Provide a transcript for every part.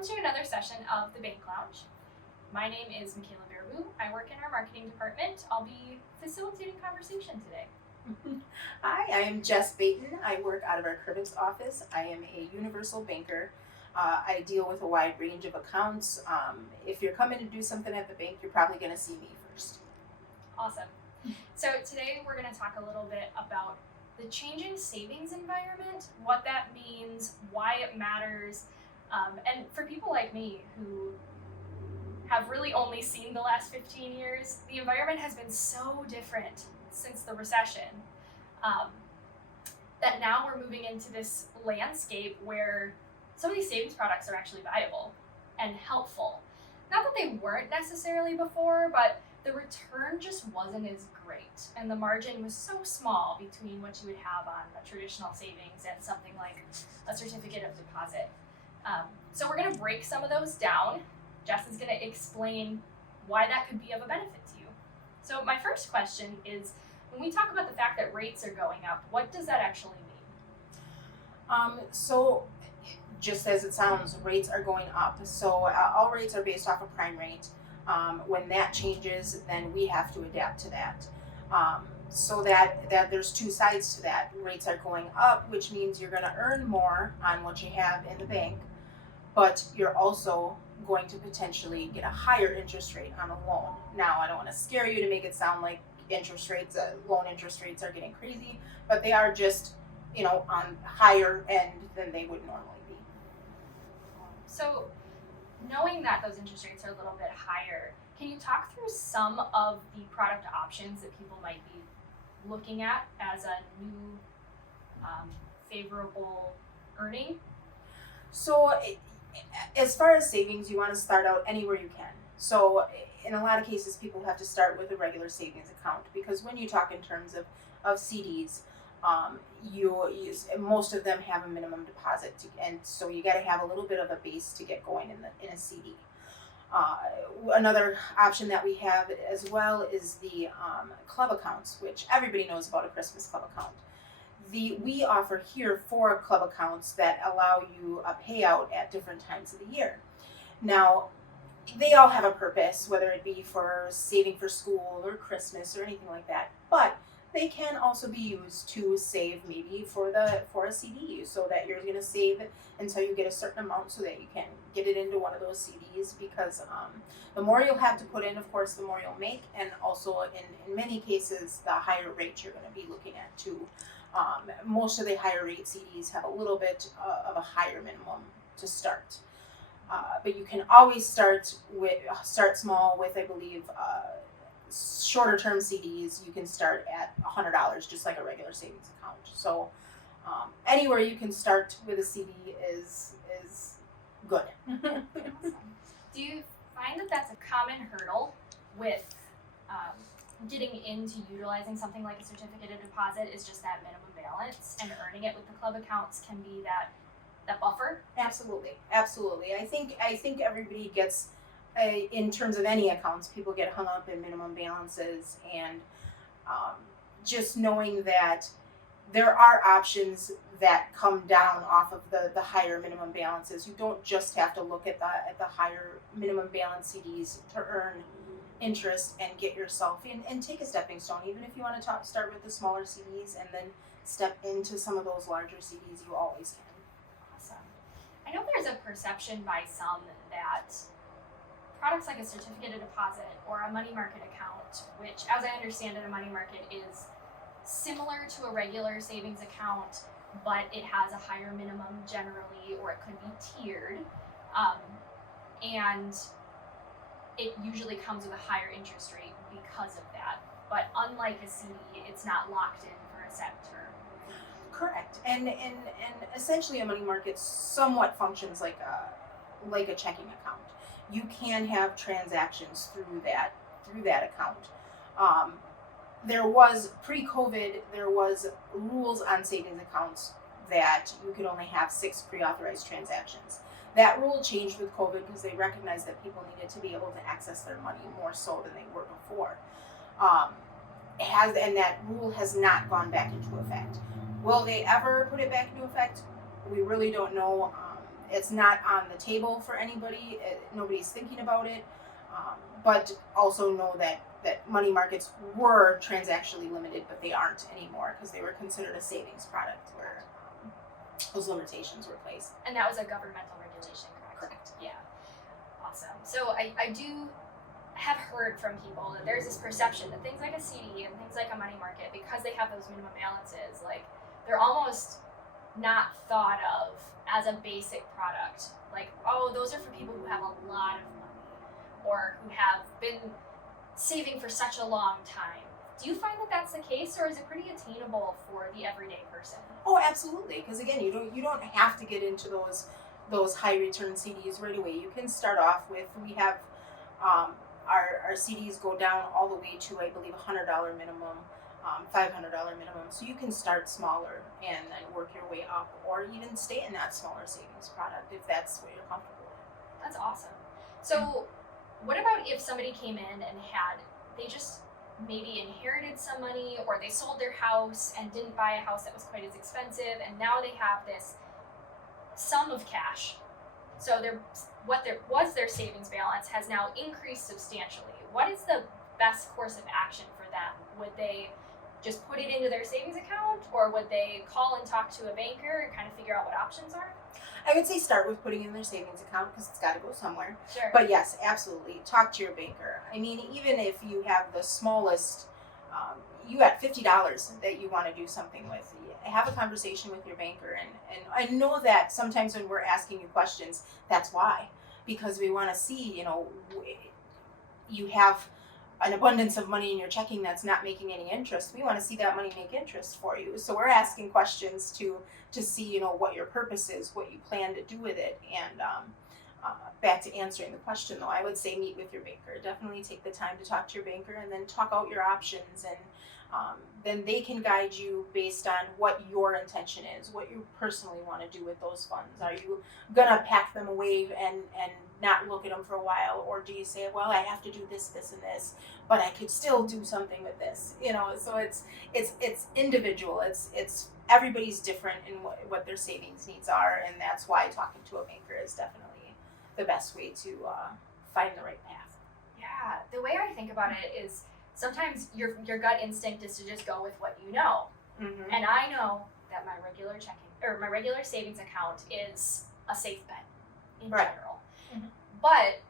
Welcome to another session of the Bank Lounge. My name is Michaela Baraboo. I work in our marketing department. I'll be facilitating conversation today. Hi, I am Jess Baton. I work out of our Curtis office. I am a universal banker. I deal with a wide range of accounts. If you're coming to do something at the bank, you're probably going to see me first. Awesome. So today we're going to talk a little bit about the changing savings environment, what that means, why it matters, and for people like me who have really only seen the last 15 years, the environment has been so different since the recession that now we're moving into this landscape where some of these savings products are actually viable and helpful. Not that they weren't necessarily before, but the return just wasn't as great, and the margin was so small between what you would have on a traditional savings and something like a certificate of deposit. So we're going to break some of those down. Jess is going to explain why that could be of a benefit to you. So my first question is, when we talk about the fact that rates are going up, what does that actually mean? So just as it sounds, rates are going up. So all rates are based off a prime rate. When that changes, then we have to adapt to that. So that there's two sides to that. Rates are going up, which means you're going to earn more on what you have in the bank, but you're also going to potentially get a higher interest rate on a loan. Now, I don't want to scare you to make it sound like loan interest rates are getting crazy, but they are just, on higher end than they would normally be. So knowing that those interest rates are a little bit higher, can you talk through some of the product options that people might be looking at as a new favorable earning? So as far as savings, you want to start out anywhere you can. So in a lot of cases, people have to start with a regular savings account, because when you talk in terms of CDs, most of them have a minimum deposit, and so you got to have a little bit of a base to get going in a CD. Another option that we have as well is the club accounts, which everybody knows about a Christmas club account. We offer here 4 club accounts that allow you a payout at different times of the year. Now, they all have a purpose, whether it be for saving for school or Christmas or anything like that, but they can also be used to save maybe for a CD, so that you're going to save until you get a certain amount so that you can get it into one of those CDs, because the more you'll have to put in, of course, the more you'll make, and also in many cases, the higher rate you're going to be looking at too. Most of the higher rate CDs have a little bit of a higher minimum to start. But you can always start small with, I believe, shorter term CDs. You can start at $100, just like a regular savings account. So anywhere you can start with a CD is good. Do you find that that's a common hurdle with getting into utilizing something like a certificate of deposit, is just that minimum balance, and earning it with the club accounts can be that buffer? Absolutely. I think everybody gets, in terms of any accounts, people get hung up in minimum balances, and just knowing that there are options that come down off of the higher minimum balances. You don't just have to look at the higher minimum balance CDs to earn interest and get yourself in and take a stepping stone. Even if you want to start with the smaller CDs and then step into some of those larger CDs, you always can. Awesome. I know there's a perception by some that products like a certificate of deposit or a money market account, which, as I understand it, a money market is similar to a regular savings account, but it has a higher minimum generally, or it could be tiered, and it usually comes with a higher interest rate because of that. But unlike a CD, it's not locked in for a set term. Correct. And essentially a money market somewhat functions like a checking account. You can have transactions through that account. There was pre-COVID, there was rules on savings accounts that you could only have 6 pre-authorized transactions. That rule changed with COVID because they recognized that people needed to be able to access their money more so than they were before. And that rule has not gone back into effect. Will they ever put it back into effect? We really don't know. it's not on the table for anybody. Nobody's thinking about it. But also know that money markets were transactionally limited, but they aren't anymore because they were considered a savings product where those limitations were placed. And that was a governmental regulation, correct? Correct. Yeah. Awesome. So I do have heard from people that there's this perception that things like a CD and things like a money market, because they have those minimum balances, like they're almost not thought of as a basic product. Like, oh, those are for people who have a lot of money or who have been saving for such a long time. Do you find that that's the case, or is it pretty attainable for the everyday person? Oh, absolutely. Because again, you don't have to get into those high return CDs right away. You can start off with, we have our CDs go down all the way to, I believe, $100 minimum, $500 minimum. So you can start smaller and then work your way up, or even stay in that smaller savings product if that's what you're comfortable with. That's awesome. So what about if somebody came in and they just maybe inherited some money, or they sold their house and didn't buy a house that was quite as expensive, and now they have this sum of cash. So what was their savings balance has now increased substantially. What is the best course of action for them? Would they just put it into their savings account, or would they call and talk to a banker and kind of figure out what options are? I would say start with putting in their savings account because it's got to go somewhere. Sure. But yes, absolutely, talk to your banker. I mean, even if you have the smallest, you got $50 that you want to do something with, have a conversation with your banker. And I know that sometimes when we're asking you questions, that's why. Because we want to see, you have an abundance of money in your checking that's not making any interest. We want to see that money make interest for you. So we're asking questions to see, what your purpose is, what you plan to do with it. And back to answering the question, though, I would say meet with your banker. Definitely take the time to talk to your banker and then talk out your options. And then they can guide you based on what your intention is, what you personally want to do with those funds. Are you going to pack them away and not look at them for a while? Or do you say, well, I have to do this, this, and this, but I could still do something with this? So it's individual. It's everybody's different in what their savings needs are. And that's why talking to a banker is definitely the best way to find the right path. Yeah, the way I think about it is sometimes your gut instinct is to just go with what you know. Mm-hmm. And I know that my regular savings account is a safe bet in Right. general. Mm-hmm. But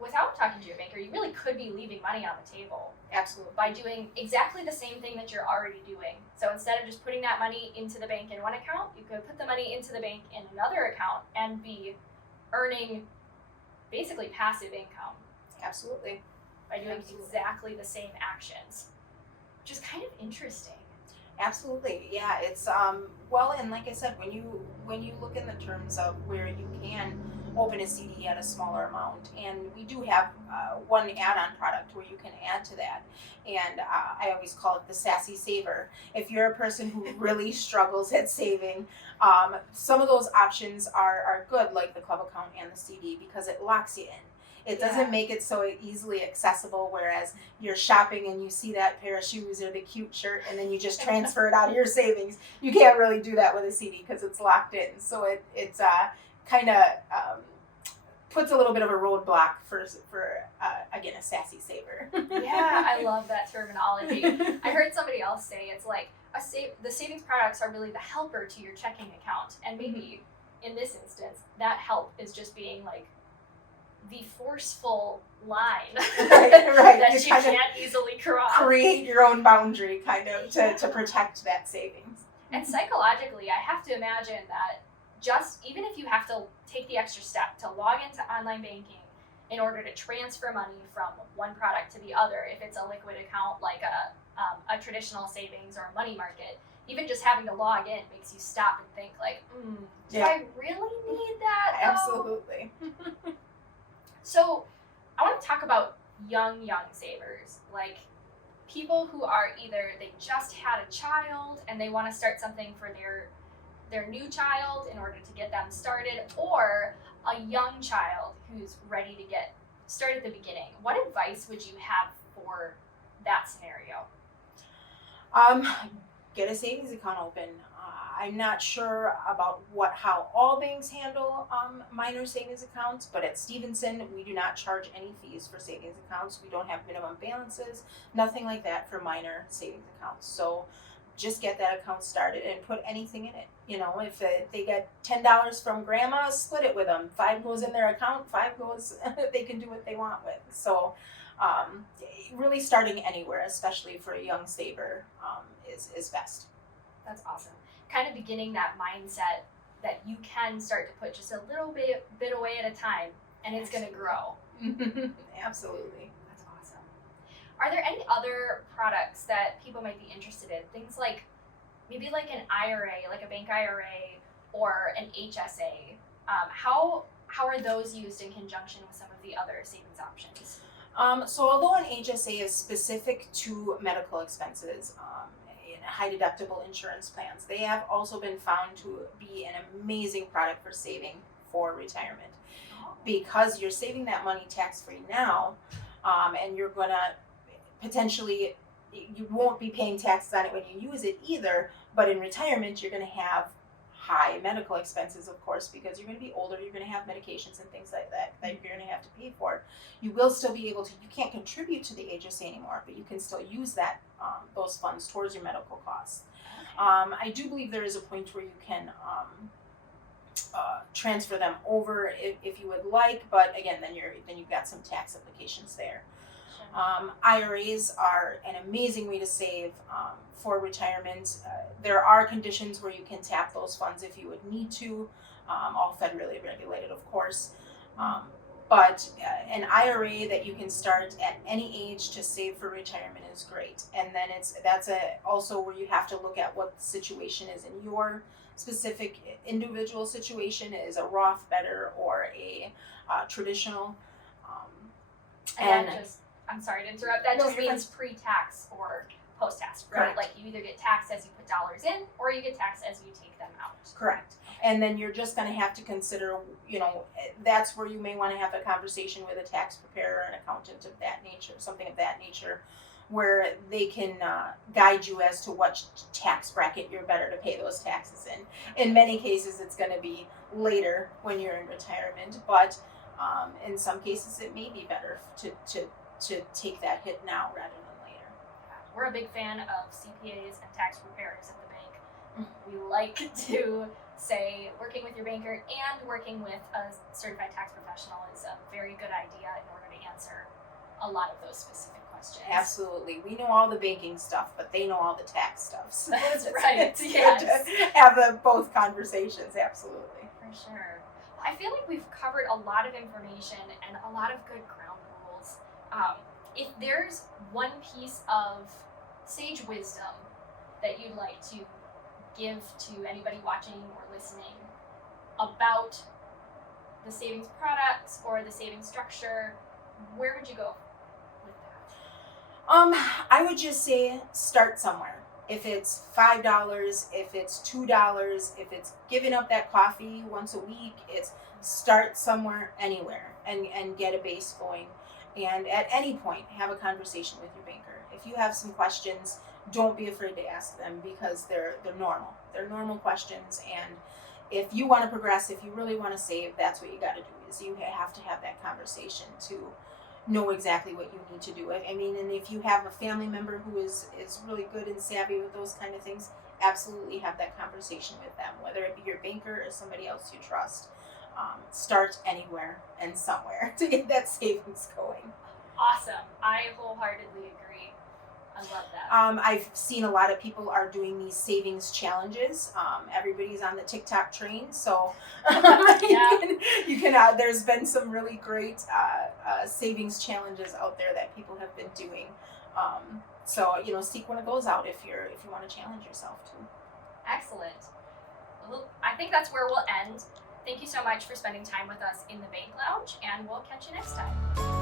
without talking to your banker, you really could be leaving money on the table Absolutely. by doing exactly the same thing that you're already doing. So instead of just putting that money into the bank in one account, you could put the money into the bank in another account and be earning basically passive income Absolutely. by doing Absolutely. exactly the same actions, which is kind of interesting. Absolutely, yeah. It's well, and like I said, when you look in the terms of where you can open a CD at a smaller amount, and we do have one add-on product where you can add to that, and I always call it the sassy saver. If you're a person who really struggles at saving, some of those options are good, like the club account and the CD, because it locks you in. It doesn't make it so easily accessible, whereas you're shopping and you see that pair of shoes or the cute shirt and then you just transfer it out of your savings. You can't really do that with a CD because it's locked in. So it's kind of puts a little bit of a roadblock for again, a sassy saver. Yeah, I love that terminology. I heard somebody else say it's like the savings products are really the helper to your checking account. And maybe in this instance, that help is just being like the forceful line right. that you kind can't easily cross. Create your own boundary kind of to protect that savings. And psychologically, I have to imagine that just even if you have to take the extra step to log into online banking in order to transfer money from one product to the other, if it's a liquid account like a traditional savings or a money market, even just having to log in makes you stop and think like, do I really need that? Absolutely. So I want to talk about young savers, like people who are either they just had a child and they want to start something for their new child in order to get them started, or a young child who's ready to get started at the beginning. What advice would you have for that scenario? Get a savings account open. I'm not sure about how all banks handle minor savings accounts, but at Stevenson, we do not charge any fees for savings accounts. We don't have minimum balances, nothing like that for minor savings accounts. So just get that account started and put anything in it. You know, if they get $10 from grandma, split it with them. 5 goes in their account, 5 goes, they can do what they want with. So really starting anywhere, especially for a young saver, is best. That's awesome. Kind of beginning that mindset that you can start to put just a little bit away at a time, and it's going to grow. Absolutely. That's awesome. Are there any other products that people might be interested in? Things like maybe like an IRA, like a bank IRA, or an HSA. How are those used in conjunction with some of the other savings options? So although an HSA is specific to medical expenses, in high deductible insurance plans, they have also been found to be an amazing product for saving for retirement, because you're saving that money tax-free now, and you're gonna potentially, you won't be paying taxes on it when you use it either, but in retirement you're gonna have high medical expenses, of course, because you're going to be older, you're going to have medications and things like that you're going to have to pay for. You will still be able to, you can't contribute to the HSA anymore, but you can still use that those funds towards your medical costs. I do believe there is a point where you can transfer them over if you would like, but again, then you've got some tax implications there. IRAs are an amazing way to save for retirement. There are conditions where you can tap those funds if you would need to, all federally regulated, of course. But an IRA that you can start at any age to save for retirement is great. And then that's also where you have to look at what the situation is in your specific individual situation. Is a Roth better or a traditional? I'm sorry to interrupt. That just means pre-tax or post-tax, right? Correct. Like you either get taxed as you put dollars in, or you get taxed as you take them out. Correct. And then you're just going to have to consider, that's where you may want to have a conversation with a tax preparer, an accountant of that nature, something of that nature, where they can guide you as to what tax bracket you're better to pay those taxes in. In many cases, it's going to be later when you're in retirement, but in some cases, it may be better to take that hit now rather than later. We're a big fan of CPAs and tax preparers at the bank. We like to say working with your banker and working with a certified tax professional is a very good idea in order to answer a lot of those specific questions. Absolutely. We know all the banking stuff, but they know all the tax stuff. So That's right. It's Yes. good to have both conversations. Absolutely. For sure. I feel like we've covered a lot of information and a lot of good ground rules. If there's one piece of sage wisdom that you'd like to give to anybody watching or listening about the savings products or the savings structure, where would you go with that? I would just say start somewhere. If it's $5, if it's $2, if it's giving up that coffee once a week, it's start somewhere, anywhere, and get a base going. And at any point, have a conversation with your banker. If you have some questions, don't be afraid to ask them, because they're normal. They're normal questions, and if you want to progress, if you really want to save, that's what you got to do. Is you have to have that conversation to know exactly what you need to do. I mean, and if you have a family member who is really good and savvy with those kind of things, absolutely have that conversation with them, whether it be your banker or somebody else you trust. Start anywhere and somewhere to get that savings going. Awesome. I wholeheartedly agree. I love that. I've seen a lot of people are doing these savings challenges. Everybody's on the TikTok train, so you can there's been some really great savings challenges out there that people have been doing. So seek one of those out if you want to challenge yourself too. Excellent. Well, I think that's where we'll end. Thank you so much for spending time with us in the Bank Lounge, and we'll catch you next time.